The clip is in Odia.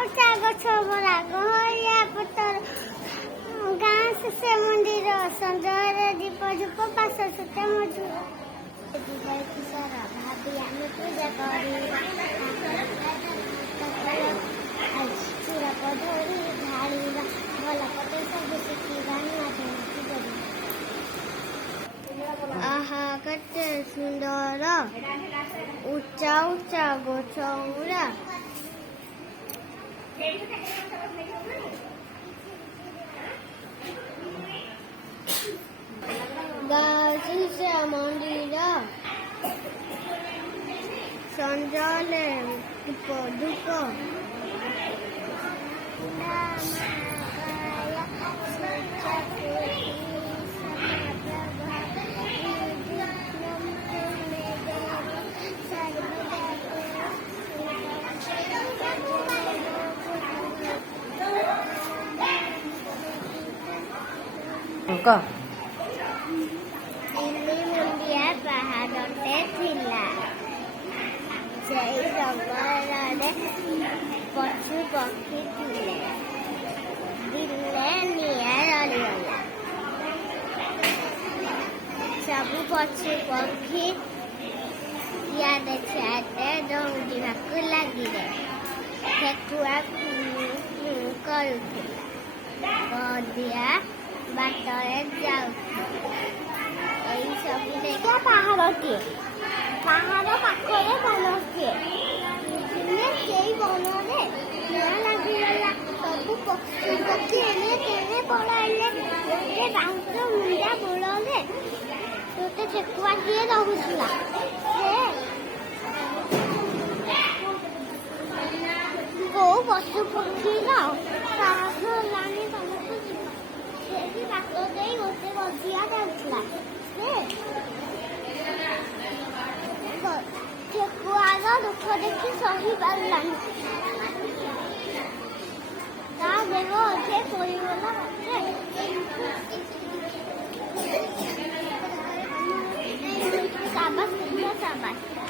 ଉଚା ଗଛ ଭରା ଗହଳିଆ ପତର ଗାଁ ଶେଷ ମନ୍ଦିର ସଞ୍ଜରେ ଦୀପ ଧୂପ ପାଶ ସୁତେ ମଧୁର ସାରା ଭାବି ଆମେ ପୂଜା କରିବା ଚୂଡ଼ା କଦଳୀ ଢାଳିବା ଭଲ ପଟେ ସବୁ ଶିଖିବା ନାଚି କରିବା। ଆହା କେତେ ସୁନ୍ଦର ଉଚ୍ଚା ଉଚ୍ଚା ଗଛ ଗୁଡ଼ା ଗାଁ ମନ୍ଦିର ସଞ୍ଜରେ ଧୂପ ଧୂପ ମୁଣ୍ଡିଆ ପାହାଡ଼ଟେ ଥିଲା ସେଇ ଜଙ୍ଗଲରେ ପଶୁ ପକ୍ଷୀ ଥିଲେ ଦିନେ ନିଆଁ ଜଳିଗଲା ସବୁ ପଶୁ ପକ୍ଷୀ ଇଆଡ଼େ ସିଆଡ଼େ ଦୌଡ଼ିବାକୁ ଲାଗିଲେ ଠେକୁଆ କରୁଥିଲା ଗଧିଆ ବାଟରେ ଯାଉଥିଲା ଏଇ ସବୁ ଦେଖିବା ପାହାଡ଼ଟିଏ ପାହାଡ଼ ପାଖରେ ବନଟିଏ ଦିନେ ସେଇ ବନରେ ନିଆଁ ଲାଗିଗଲା ସବୁ ପଶୁ ପକ୍ଷୀ ଏଣେ ତେଣେ ପଳାଇଲେ ଗୋଟେ ବାଉଁଶ ମୁଣ୍ଡା ମୂଳରେ ଗୋଟେ ଠେକୁଆଟିଏ ରହୁଥିଲା ସେ କୋଉ ପଶୁ ପକ୍ଷୀର ସାହସ ହେଲାଣି ତମକୁ ଯିବା ସେଠି ବାଟ ଦେଇ ଗୋଟେ ଗଧିଆ ଯାଉଥିଲା ସେ ଠେକୁଆର ଦୁଃଖ ଦେଖି ସହି ପାରିଲାନି ତା ଦେହ ଅଧେ ପୋଡ଼ିଗଲା ସାବାସ୍ ସାବାସ୍